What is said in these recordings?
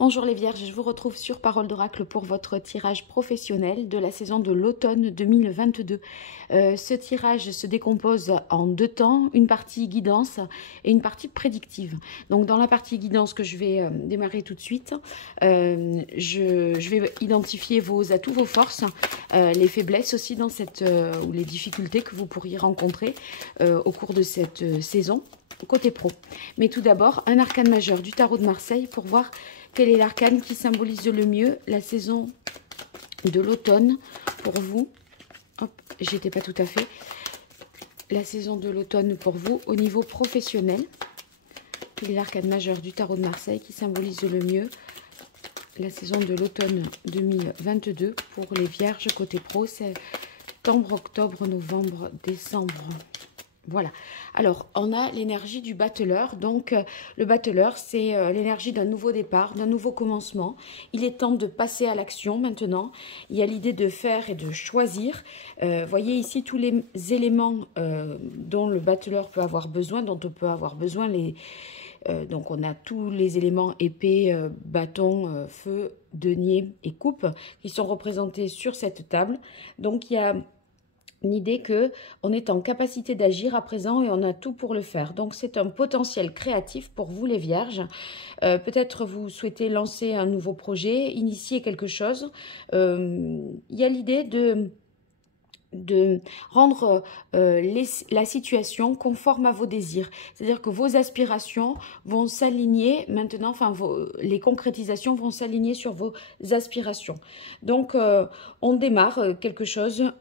Bonjour les Vierges, je vous retrouve sur Parole d'Oracle pour votre tirage professionnel de la saison de l'automne 2022. Ce tirage se décompose en deux temps, une partie guidance et une partie prédictive. Donc dans la partie guidance que je vais démarrer tout de suite, je vais identifier vos atouts, vos forces, les faiblesses aussi dans ou les difficultés que vous pourriez rencontrer au cours de cette saison côté pro. Mais tout d'abord, un arcane majeur du tarot de Marseille pour voir quel est l'arcane qui symbolise le mieux la saison de l'automne pour vous. Hop, j'étais pas tout à fait. La saison de l'automne pour vous au niveau professionnel. Quel est l'arcane majeur du tarot de Marseille qui symbolise le mieux la saison de l'automne 2022 pour les Vierges côté pro, septembre, octobre, novembre, décembre. Voilà. Alors, on a l'énergie du battleur. Donc, le battleur, c'est l'énergie d'un nouveau départ, d'un nouveau commencement. Il est temps de passer à l'action maintenant. Il y a l'idée de faire et de choisir. Voyez ici tous les éléments dont le battleur peut avoir besoin, dont on peut avoir besoin. Donc, on a tous les éléments épée, bâton, feu, denier et coupe qui sont représentés sur cette table. Donc, il y a une idée que on est en capacité d'agir à présent et on a tout pour le faire. Donc c'est un potentiel créatif pour vous les Vierges. Peut-être vous souhaitez lancer un nouveau projet, initier quelque chose. Il y a l'idée de rendre la situation conforme à vos désirs. C'est-à-dire que vos aspirations vont s'aligner maintenant, enfin les concrétisations vont s'aligner sur vos aspirations. Donc on démarre quelque chose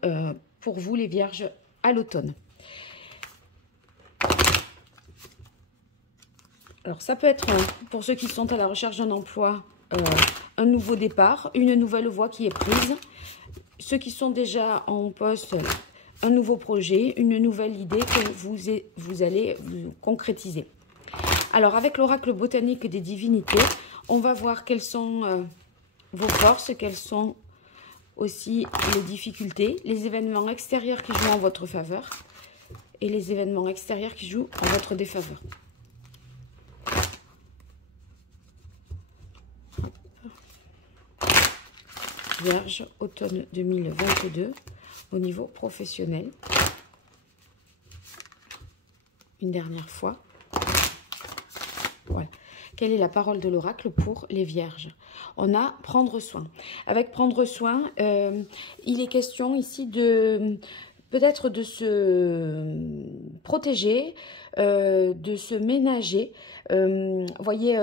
pour vous les Vierges à l'automne. Alors ça peut être, pour ceux qui sont à la recherche d'un emploi, un nouveau départ, une nouvelle voie qui est prise. Ceux qui sont déjà en poste, un nouveau projet, une nouvelle idée que vous allez vous concrétiser. Alors avec l'oracle botanique des divinités, on va voir quelles sont vos forces, quelles sont aussi les difficultés, les événements extérieurs qui jouent en votre faveur et les événements extérieurs qui jouent en votre défaveur. Vierge, automne 2022, au niveau professionnel. Une dernière fois. Voilà. Quelle est la parole de l'oracle pour les Vierges? On a prendre soin. Avec prendre soin, il est question ici de peut-être de se protéger, de se ménager. Voyez,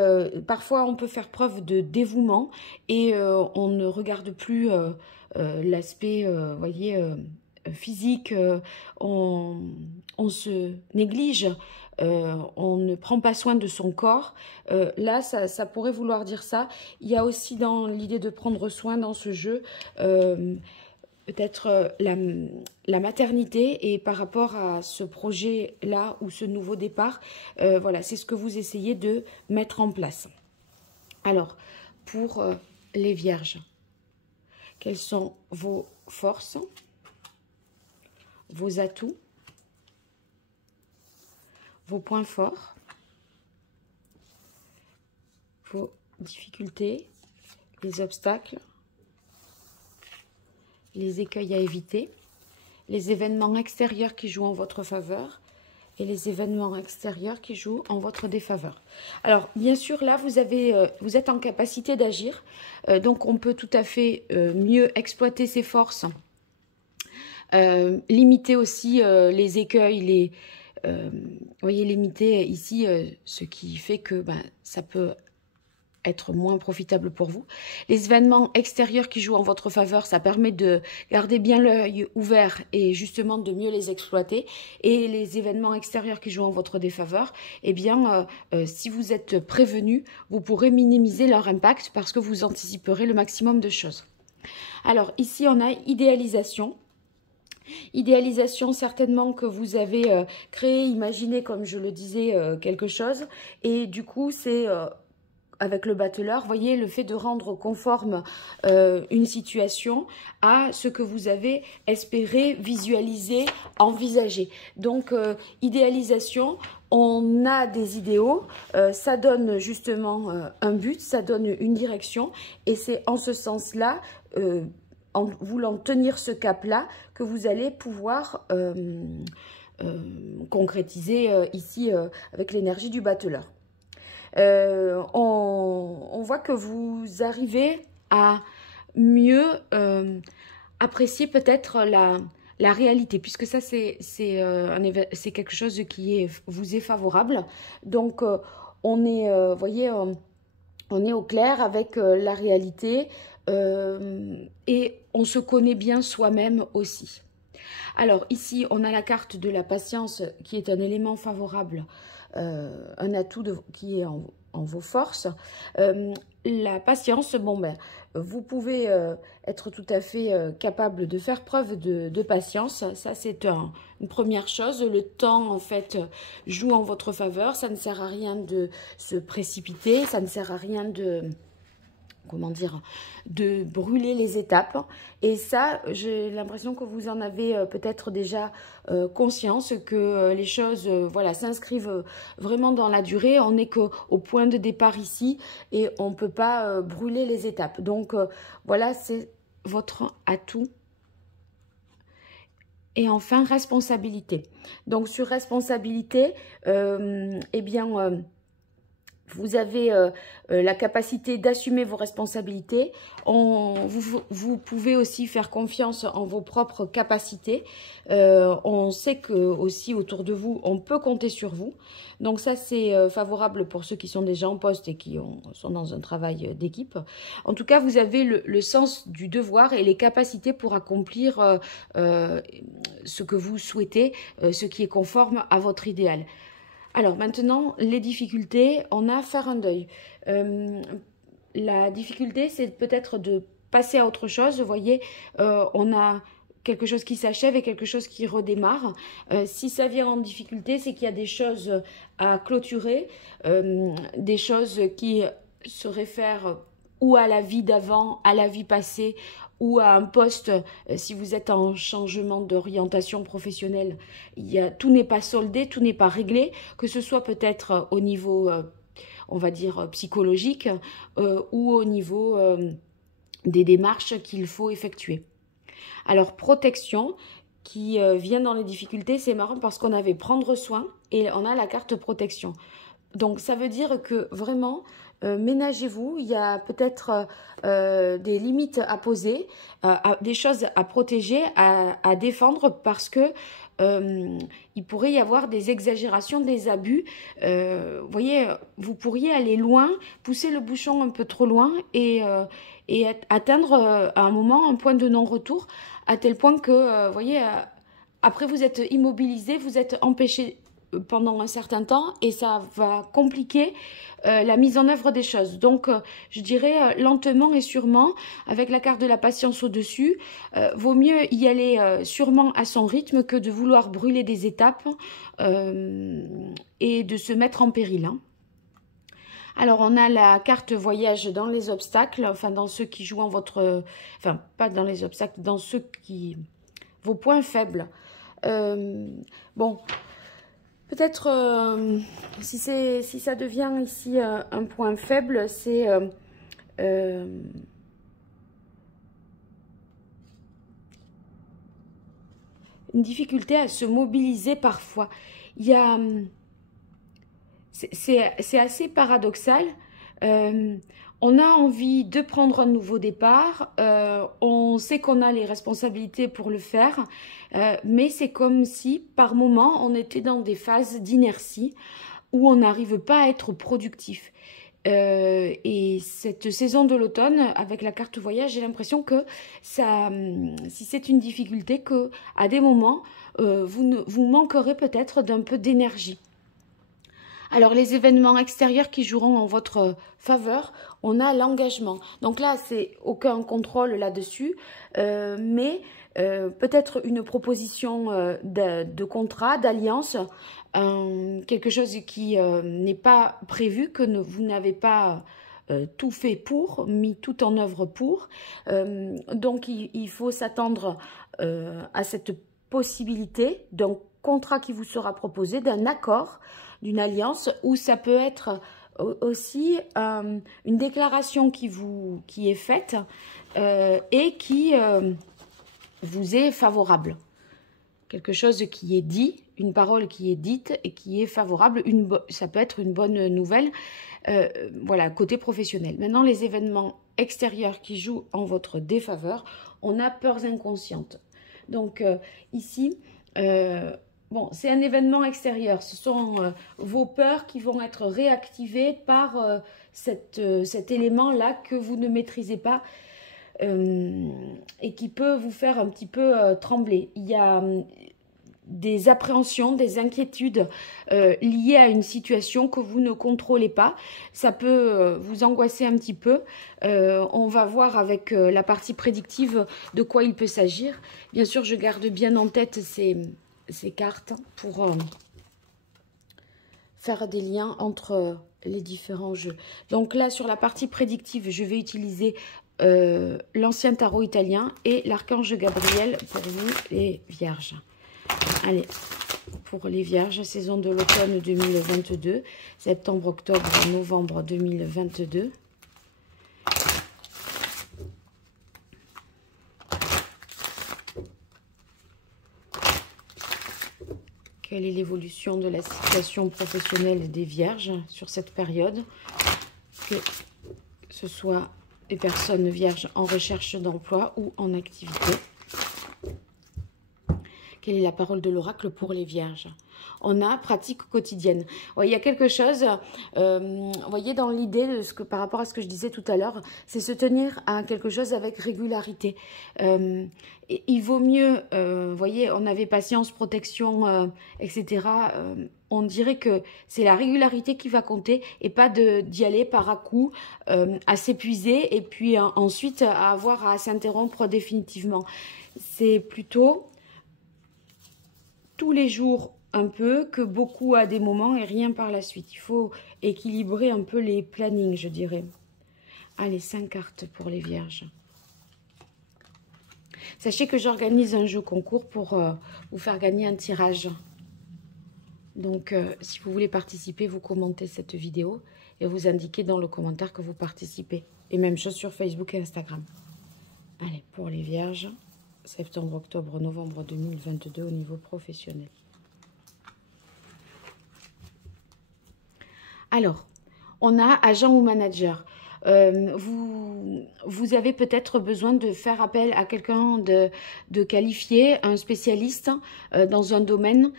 parfois on peut faire preuve de dévouement et on ne regarde plus l'aspect, voyez, physique, on se néglige. On ne prend pas soin de son corps. Là, ça pourrait vouloir dire ça. Il y a aussi dans l'idée de prendre soin dans ce jeu, peut-être la maternité et par rapport à ce projet-là ou ce nouveau départ, voilà, c'est ce que vous essayez de mettre en place. Alors, pour les Vierges, quelles sont vos forces, vos atouts, vos points forts, vos difficultés, les obstacles, les écueils à éviter, les événements extérieurs qui jouent en votre faveur et les événements extérieurs qui jouent en votre défaveur. Alors, bien sûr, là, vous êtes en capacité d'agir, donc on peut tout à fait mieux exploiter ses forces, limiter aussi les écueils, voyez, limiter ici ce qui fait que ça peut être moins profitable pour vous. Les événements extérieurs qui jouent en votre faveur, ça permet de garder bien l'œil ouvert et justement de mieux les exploiter. Et les événements extérieurs qui jouent en votre défaveur, eh bien, si vous êtes prévenu, vous pourrez minimiser leur impact parce que vous anticiperez le maximum de choses. Alors ici, on a idéalisation. Idéalisation certainement que vous avez créé, imaginé comme je le disais quelque chose et du coup c'est avec le battleur, voyez le fait de rendre conforme une situation à ce que vous avez espéré, visualisé, envisagé. Donc idéalisation, on a des idéaux, ça donne justement un but, ça donne une direction, et c'est en ce sens-là, en voulant tenir ce cap-là, que vous allez pouvoir concrétiser ici avec l'énergie du battleur. On voit que vous arrivez à mieux apprécier peut-être la réalité, puisque ça c'est quelque chose qui vous est favorable. Donc on est, voyez, on est au clair avec la réalité et on se connaît bien soi-même aussi. Alors ici on a la carte de la patience qui est un élément favorable, un atout qui est en vos forces. La patience, bon ben, vous pouvez être tout à fait capable de faire preuve de patience. Ça, c'est une première chose. Le temps, en fait, joue en votre faveur. Ça ne sert à rien de se précipiter. Ça ne sert à rien de... comment dire, de brûler les étapes. Et ça, j'ai l'impression que vous en avez peut-être déjà conscience, que les choses voilà, s'inscrivent vraiment dans la durée. On n'est qu'au point de départ ici et on ne peut pas brûler les étapes. Donc voilà, c'est votre atout. Et enfin, responsabilité. Donc sur responsabilité, eh bien... vous avez la capacité d'assumer vos responsabilités. Vous pouvez aussi faire confiance en vos propres capacités. On sait que aussi autour de vous, on peut compter sur vous. Donc ça, c'est favorable pour ceux qui sont déjà en poste et qui sont dans un travail d'équipe. En tout cas, vous avez le sens du devoir et les capacités pour accomplir ce que vous souhaitez, ce qui est conforme à votre idéal. Alors maintenant, les difficultés, on a à faire un deuil. La difficulté, c'est peut-être de passer à autre chose. Vous voyez, on a quelque chose qui s'achève et quelque chose qui redémarre. Si ça vient en difficulté, c'est qu'il y a des choses à clôturer, des choses qui se réfèrent ou à la vie d'avant, à la vie passée, ou à un poste, si vous êtes en changement d'orientation professionnelle, tout n'est pas soldé, tout n'est pas réglé, que ce soit peut-être au niveau, on va dire, psychologique, ou au niveau des démarches qu'il faut effectuer. Alors, protection, qui vient dans les difficultés, c'est marrant parce qu'on avait prendre soin, et on a la carte protection. Donc, ça veut dire que vraiment... ménagez-vous, il y a peut-être des limites à poser, des choses à protéger, à défendre parce que il pourrait y avoir des exagérations, des abus. Vous voyez, vous pourriez aller loin, pousser le bouchon un peu trop loin et atteindre à un moment un point de non-retour à tel point que, vous voyez, après vous êtes immobilisé, vous êtes empêché pendant un certain temps et ça va compliquer la mise en œuvre des choses. Donc, je dirais lentement et sûrement, avec la carte de la patience au-dessus, vaut mieux y aller sûrement à son rythme que de vouloir brûler des étapes et de se mettre en péril. Hein. Alors, on a la carte voyage dans les obstacles, enfin, dans ceux qui jouent en votre... Enfin, pas dans les obstacles, dans ceux qui... vos points faibles. Bon... Peut-être, si ça devient ici un point faible, c'est une difficulté à se mobiliser parfois. Il y a, c'est assez paradoxal. On a envie de prendre un nouveau départ, on sait qu'on a les responsabilités pour le faire, mais c'est comme si par moment on était dans des phases d'inertie où on n'arrive pas à être productif. Et cette saison de l'automne, avec la carte voyage, j'ai l'impression que ça, si c'est une difficulté, que à des moments, vous manquerez peut-être d'un peu d'énergie. Alors, les événements extérieurs qui joueront en votre faveur, on a l'engagement. Donc là, c'est aucun contrôle là-dessus, mais peut-être une proposition de contrat, d'alliance, quelque chose qui n'est pas prévu, que vous n'avez pas tout fait pour, mis tout en œuvre pour. Donc, il faut s'attendre à cette possibilité d'un contrat qui vous sera proposé, d'un accord, d'une alliance, ou ça peut être aussi une déclaration qui est faite et qui vous est favorable. Quelque chose qui est dit, une parole qui est dite et qui est favorable, ça peut être une bonne nouvelle, voilà, côté professionnel. Maintenant, les événements extérieurs qui jouent en votre défaveur, on a peurs inconscientes. Donc ici, bon, c'est un événement extérieur, ce sont vos peurs qui vont être réactivées par cet élément-là que vous ne maîtrisez pas, et qui peut vous faire un petit peu trembler. Il y a des appréhensions, des inquiétudes liées à une situation que vous ne contrôlez pas. Ça peut vous angoisser un petit peu. On va voir avec la partie prédictive de quoi il peut s'agir. Bien sûr, je garde bien en tête ces cartes pour faire des liens entre les différents jeux. Donc là, sur la partie prédictive, je vais utiliser l'ancien tarot italien et l'archange Gabriel pour vous, les vierges. Allez, pour les vierges, saison de l'automne 2022, septembre, octobre, novembre 2022. Quelle est l'évolution de la situation professionnelle des vierges sur cette période? Que ce soit des personnes vierges en recherche d'emploi ou en activité. Quelle est la parole de l'oracle pour les vierges? On a pratique quotidienne. Ouais, il y a quelque chose, vous voyez, dans l'idée de par rapport à ce que je disais tout à l'heure, c'est se tenir à quelque chose avec régularité. Il vaut mieux, vous voyez, on avait patience, protection, etc. On dirait que c'est la régularité qui va compter et pas d'y aller par à-coup, à s'épuiser et puis ensuite à avoir à s'interrompre définitivement. C'est plutôt tous les jours un peu, que beaucoup à des moments et rien par la suite. Il faut équilibrer un peu les plannings, je dirais. Allez, 5 cartes pour les vierges. Sachez que j'organise un jeu concours pour vous faire gagner un tirage. Donc, si vous voulez participer, vous commentez cette vidéo et vous indiquez dans le commentaire que vous participez. Et même chose sur Facebook et Instagram. Allez, pour les vierges, septembre, octobre, novembre 2022 au niveau professionnel. Alors, on a agent ou manager. Vous avez peut-être besoin de faire appel à quelqu'un de qualifié, un spécialiste dans un domaine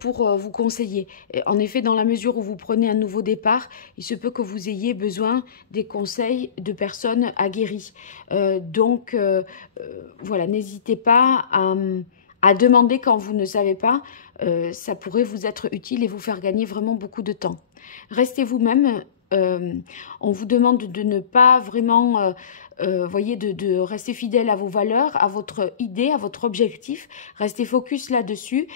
pour vous conseiller. En effet, dans la mesure où vous prenez un nouveau départ, il se peut que vous ayez besoin des conseils de personnes aguerries. Donc, voilà, n'hésitez pas à demander quand vous ne savez pas. Ça pourrait vous être utile et vous faire gagner vraiment beaucoup de temps. Restez vous-même. On vous demande de ne pas vraiment, voyez, de rester fidèle à vos valeurs, à votre idée, à votre objectif. Restez focus là-dessus,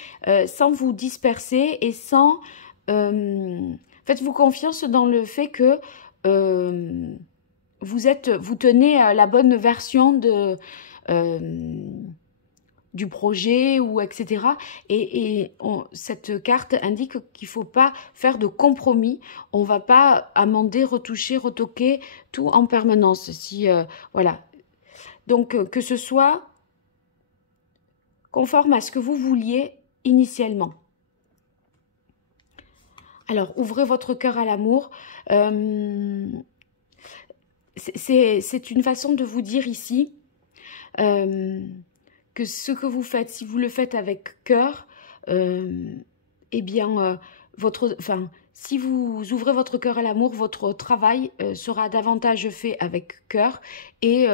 sans vous disperser et sans... faites-vous confiance dans le fait que vous tenez la bonne version du projet ou etc. Et cette carte indique qu'il ne faut pas faire de compromis. On ne va pas amender, retoucher, retoquer tout en permanence. Voilà. Donc, que ce soit conforme à ce que vous vouliez initialement. Alors, ouvrez votre cœur à l'amour. C'est une façon de vous dire ici... que ce que vous faites, si vous le faites avec cœur, eh bien, si vous ouvrez votre cœur à l'amour, votre travail sera davantage fait avec cœur et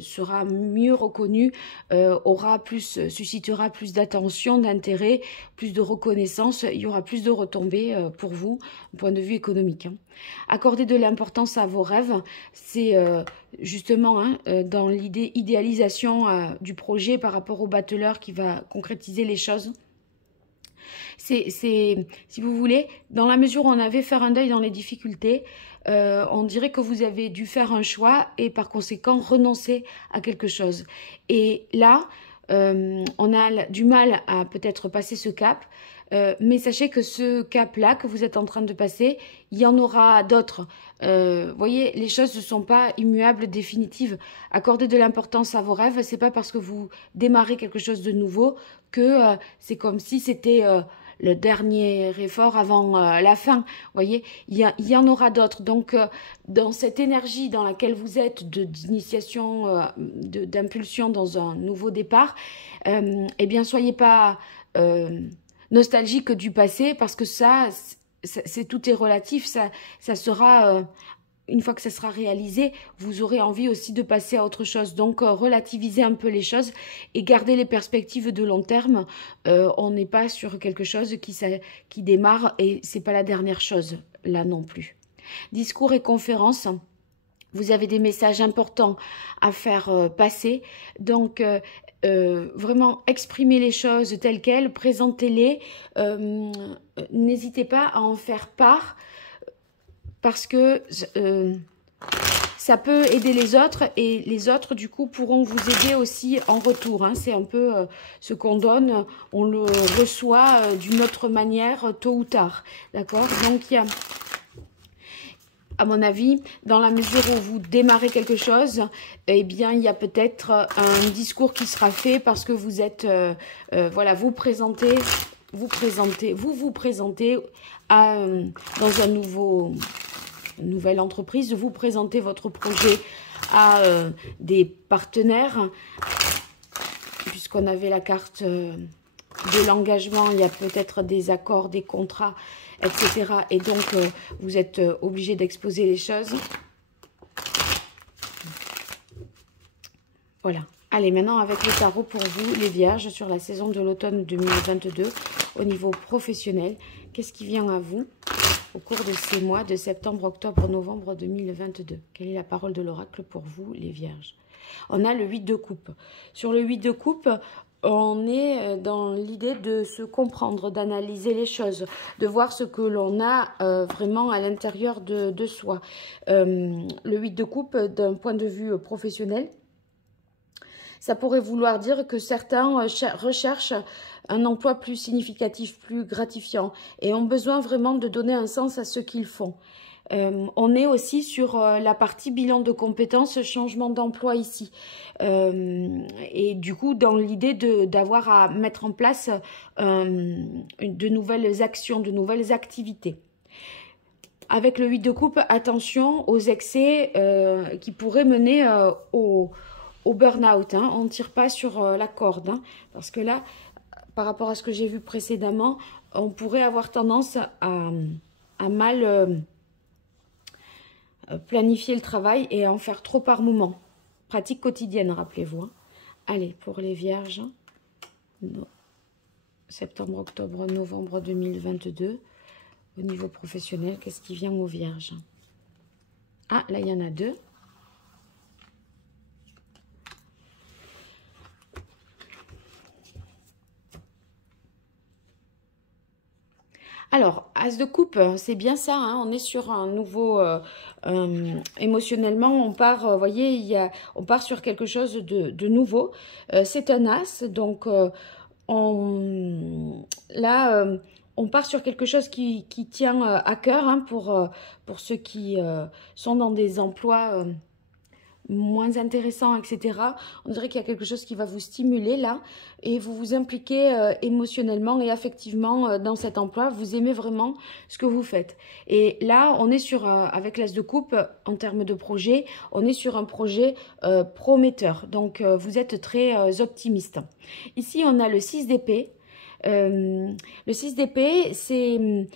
sera mieux reconnu, suscitera plus d'attention, d'intérêt, plus de reconnaissance, il y aura plus de retombées pour vous, du point de vue économique. Accorder de l'importance à vos rêves, c'est justement dans l'idée idéalisation du projet par rapport au bateleur qui va concrétiser les choses. C'est, si vous voulez, dans la mesure où on avait fait un deuil dans les difficultés, on dirait que vous avez dû faire un choix et par conséquent renoncer à quelque chose. Et là, on a du mal à peut-être passer ce cap. Mais sachez que ce cap-là que vous êtes en train de passer, il y en aura d'autres. Voyez, les choses ne sont pas immuables, définitives. Accordez de l'importance à vos rêves. C'est pas parce que vous démarrez quelque chose de nouveau que c'est comme si c'était le dernier effort avant la fin. Voyez, il y en aura d'autres. Donc, dans cette énergie dans laquelle vous êtes d'initiation, d'impulsion dans un nouveau départ, eh bien, soyez pas nostalgique du passé, parce que tout est relatif, ça sera, une fois que ça sera réalisé, vous aurez envie aussi de passer à autre chose. Donc, relativisez un peu les choses et gardez les perspectives de long terme. On n'est pas sur quelque chose qui démarre et c'est pas la dernière chose, là non plus. Discours et conférences. Vous avez des messages importants à faire passer. Donc, vraiment exprimez les choses telles quelles, présentez-les. N'hésitez pas à en faire part, parce que ça peut aider les autres, et les autres du coup pourront vous aider aussi en retour. Hein. C'est un peu ce qu'on donne, on le reçoit d'une autre manière tôt ou tard. D'accord? Donc il y a, à mon avis, dans la mesure où vous démarrez quelque chose, eh bien, il y a peut-être un discours qui sera fait, parce que vous êtes, voilà, vous présentez dans une nouvelle entreprise, vous présentez votre projet à des partenaires, puisqu'on avait la carte de l'engagement, il y a peut-être des accords, des contrats, etc. Et donc, vous êtes obligé d'exposer les choses. Voilà. Allez, maintenant, avec le tarot pour vous, les vierges, sur la saison de l'automne 2022, au niveau professionnel, qu'est-ce qui vient à vous au cours de ces mois de septembre, octobre, novembre 2022? Quelle est la parole de l'oracle pour vous, les vierges? On a le 8 de coupe. Sur le 8 de coupe, on est dans l'idée de se comprendre, d'analyser les choses, de voir ce que l'on a vraiment à l'intérieur de soi. Le 8 de coupe, d'un point de vue professionnel, ça pourrait vouloir dire que certains recherchent un emploi plus significatif, plus gratifiant, et ont besoin vraiment de donner un sens à ce qu'ils font. On est aussi sur la partie bilan de compétences, changement d'emploi ici. Et du coup, dans l'idée d'avoir à mettre en place de nouvelles actions, de nouvelles activités. Avec le 8 de coupe, attention aux excès qui pourraient mener au burn-out. Hein. On ne tire pas sur la corde, hein, parce que là, par rapport à ce que j'ai vu précédemment, on pourrait avoir tendance à mal planifier le travail et à en faire trop par moment. Pratique quotidienne, rappelez-vous. Hein. Allez, pour les vierges, septembre, octobre, novembre 2022, au niveau professionnel, qu'est-ce qui vient aux vierges? Ah, là, il y en a deux. Alors, As de coupe, c'est bien ça, hein, on est sur un nouveau, émotionnellement, on part, voyez, on part sur quelque chose de nouveau. C'est un As, donc on part sur quelque chose qui tient à cœur, hein, pour ceux qui sont dans des emplois moins intéressant, etc. On dirait qu'il y a quelque chose qui va vous stimuler là, et vous vous impliquez émotionnellement et affectivement dans cet emploi. Vous aimez vraiment ce que vous faites. Et là, on est sur, avec l'As de coupe, en termes de projet, on est sur un projet prometteur. Donc, vous êtes très optimiste. Ici, on a le 6 d'épée. Le 6 d'épée, c'est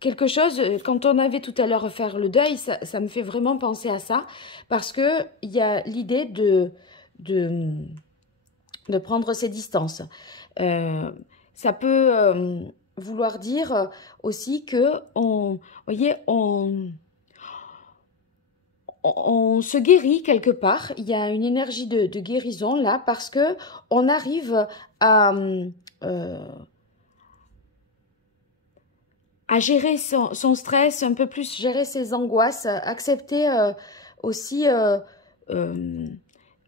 quelque chose, quand on avait tout à l'heure faire le deuil, ça me fait vraiment penser à ça, parce que il y a l'idée de prendre ses distances. Ça peut vouloir dire aussi que, voyez, on se guérit quelque part. Il y a une énergie de guérison là, parce que on arrive à gérer son stress, un peu plus gérer ses angoisses, accepter aussi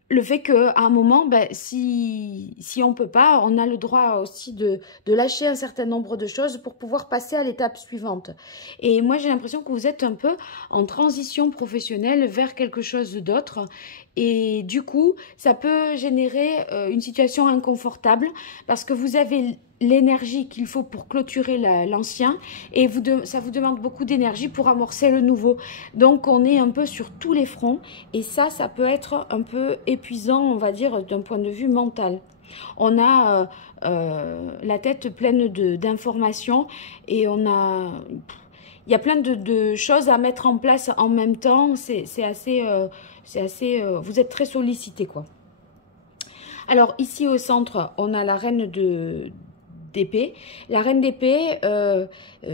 le fait qu'à un moment, ben, si on ne peut pas, on a le droit aussi de lâcher un certain nombre de choses pour pouvoir passer à l'étape suivante. Et moi, j'ai l'impression que vous êtes un peu en transition professionnelle vers quelque chose d'autre. Et du coup, ça peut générer une situation inconfortable parce que vous avez l'énergie qu'il faut pour clôturer l'ancien et ça vous demande beaucoup d'énergie pour amorcer le nouveau. Donc, on est un peu sur tous les fronts et ça peut être un peu épuisant, on va dire, d'un point de vue mental. On a la tête pleine d'informations et il y a plein de choses à mettre en place en même temps. C'est assez, vous êtes très sollicité, quoi. Alors, ici au centre, on a la reine d'épée. La reine d'épée,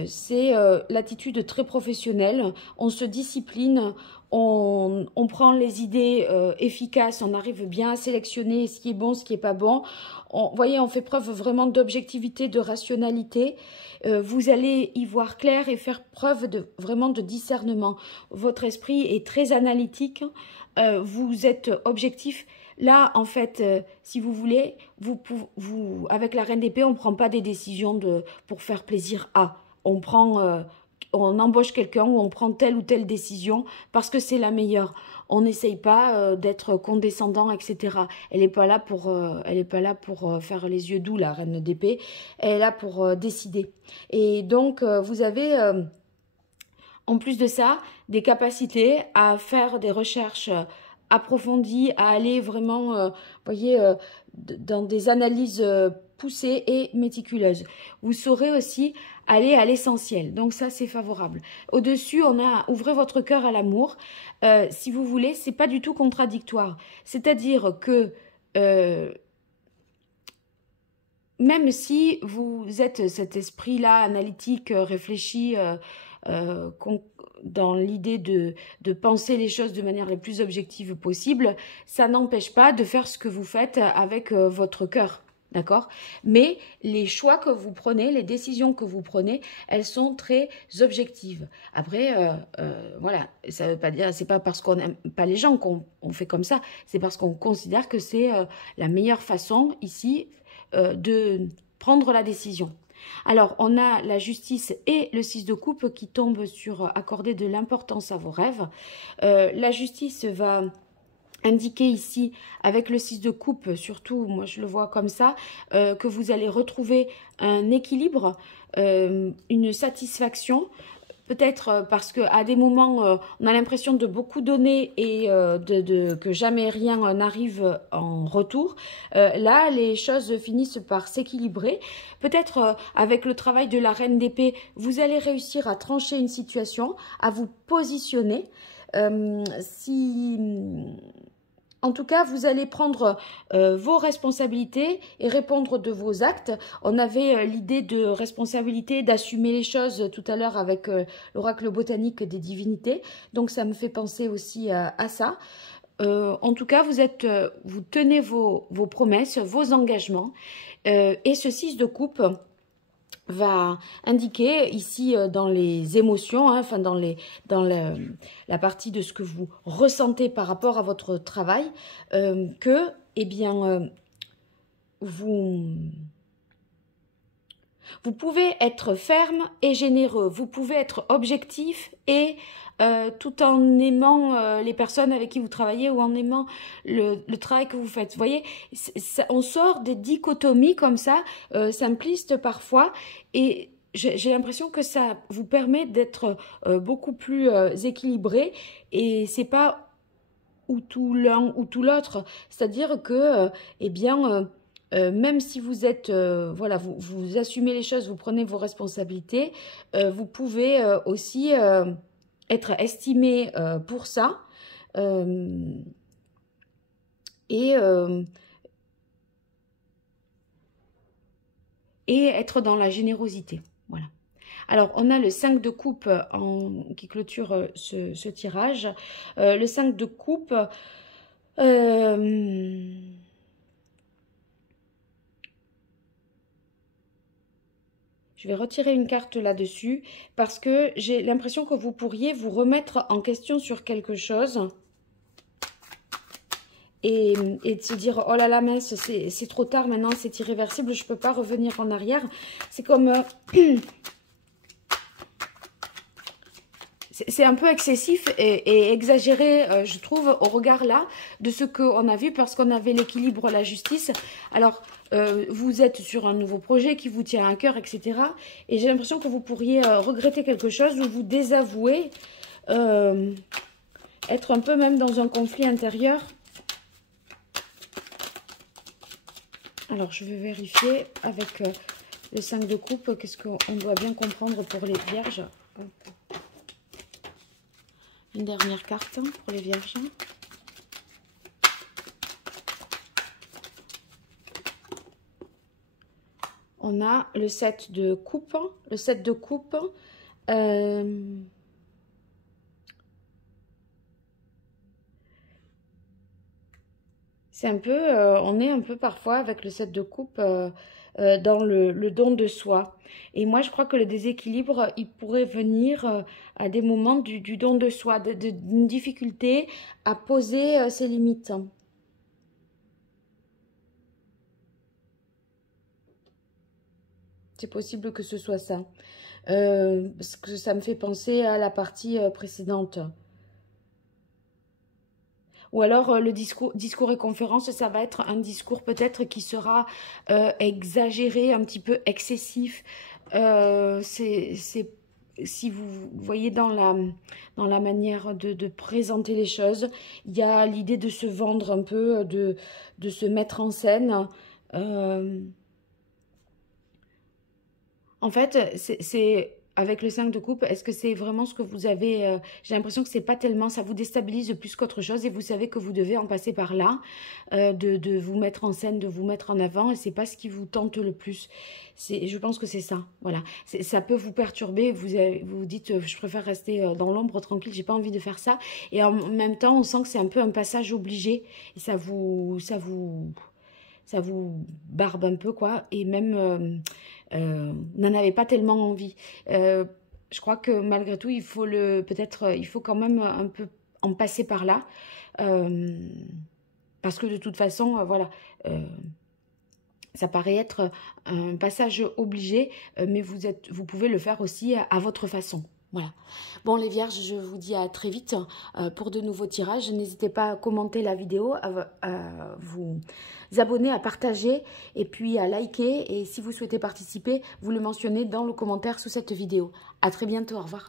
c'est l'attitude très professionnelle. On se discipline, on prend les idées efficaces, on arrive bien à sélectionner ce qui est bon, ce qui n'est pas bon. Vous voyez, on fait preuve vraiment d'objectivité, de rationalité. Vous allez y voir clair et faire preuve vraiment de discernement. Votre esprit est très analytique, vous êtes objectif. Là, en fait, si vous voulez, avec la reine d'épée, on ne prend pas des décisions pour faire plaisir à. On embauche quelqu'un ou on prend telle ou telle décision parce que c'est la meilleure. On n'essaye pas d'être condescendant, etc. Elle n'est pas là pour faire les yeux doux, la reine d'épée. Elle est là pour décider. Et donc, vous avez, en plus de ça, des capacités à faire des recherches approfondie, à aller vraiment, voyez, dans des analyses poussées et méticuleuses. Vous saurez aussi aller à l'essentiel. Donc ça, c'est favorable. Au-dessus, on a ouvrez votre cœur à l'amour. Si vous voulez, c'est pas du tout contradictoire. C'est-à-dire que même si vous êtes cet esprit-là analytique, réfléchi, dans l'idée de penser les choses de manière la plus objective possible, ça n'empêche pas de faire ce que vous faites avec votre cœur, d'accord? Mais les choix que vous prenez, les décisions que vous prenez, elles sont très objectives. Après, voilà, ça veut pas dire, c'est pas parce qu'on n'aime pas les gens qu'on fait comme ça, c'est parce qu'on considère que c'est la meilleure façon ici de prendre la décision. Alors, on a la justice et le 6 de coupe qui tombent sur accorder de l'importance à vos rêves. La justice va indiquer ici, avec le 6 de coupe, surtout, moi je le vois comme ça, que vous allez retrouver un équilibre, une satisfaction. Peut-être parce qu'à des moments, on a l'impression de beaucoup donner et que jamais rien n'arrive en retour. Là, les choses finissent par s'équilibrer. Peut-être avec le travail de la reine d'épée, vous allez réussir à trancher une situation, à vous positionner. En tout cas, vous allez prendre vos responsabilités et répondre de vos actes. On avait l'idée de responsabilité, d'assumer les choses tout à l'heure avec l'oracle botanique des divinités. Donc, ça me fait penser aussi à ça. En tout cas, vous tenez vos promesses, vos engagements. Et ce 6 de coupe va indiquer ici dans les émotions, hein, enfin dans la partie de ce que vous ressentez par rapport à votre travail, que, eh bien, vous pouvez être ferme et généreux, vous pouvez être objectif et tout en aimant les personnes avec qui vous travaillez ou en aimant le travail que vous faites. Vous voyez, on sort des dichotomies comme ça, simplistes parfois, et j'ai l'impression que ça vous permet d'être beaucoup plus équilibré, et c'est pas ou tout l'un ou tout l'autre, c'est-à-dire que, eh bien, même si vous êtes, voilà, vous assumez les choses, vous prenez vos responsabilités, vous pouvez aussi être estimé pour ça et être dans la générosité. Voilà. Alors, on a le 5 de coupe qui clôture ce tirage. Le 5 de coupe... je vais retirer une carte là-dessus parce que j'ai l'impression que vous pourriez vous remettre en question sur quelque chose. et de se dire oh là là mince, c'est trop tard maintenant, c'est irréversible, je peux pas revenir en arrière. C'est comme c'est un peu excessif et exagéré, je trouve, au regard là de ce qu'on a vu, parce qu'on avait l'équilibre, la justice. Alors vous êtes sur un nouveau projet qui vous tient à cœur, etc. Et j'ai l'impression que vous pourriez regretter quelque chose ou vous désavouer, être un peu même dans un conflit intérieur. Alors, je vais vérifier avec le 5 de coupe, qu'est-ce qu'on doit bien comprendre pour les vierges. Une dernière carte pour les vierges. On a le 7 de coupe. Le 7 de coupe. C'est un peu, on est un peu parfois avec le 7 de coupe dans le don de soi. Et moi, je crois que le déséquilibre, il pourrait venir à des moments du don de soi, d'une difficulté à poser ses limites. C'est possible que ce soit ça. Parce que ça me fait penser à la partie précédente. Ou alors le discours et conférence, ça va être un discours peut-être qui sera exagéré, un petit peu excessif. Si vous voyez dans la manière de présenter les choses, il y a l'idée de se vendre un peu, de se mettre en scène. En fait, c'est avec le 5 de coupe, est-ce que c'est vraiment ce que vous avez... j'ai l'impression que c'est pas tellement, ça vous déstabilise plus qu'autre chose et vous savez que vous devez en passer par là, de vous mettre en scène, de vous mettre en avant, et c'est pas ce qui vous tente le plus. Je pense que c'est ça, voilà. Ça peut vous perturber, vous vous dites, je préfère rester dans l'ombre tranquille, j'ai pas envie de faire ça. Et en même temps, on sent que c'est un peu un passage obligé, et ça vous barbe un peu, quoi, et même n'en avez pas tellement envie. Je crois que malgré tout, il faut il faut quand même un peu en passer par là, parce que de toute façon, voilà, ça paraît être un passage obligé, mais vous pouvez le faire aussi à votre façon. Voilà. Bon, les vierges, je vous dis à très vite pour de nouveaux tirages. N'hésitez pas à commenter la vidéo, à vous abonner, à partager et puis à liker. Et si vous souhaitez participer, vous le mentionnez dans le commentaire sous cette vidéo. À très bientôt, au revoir.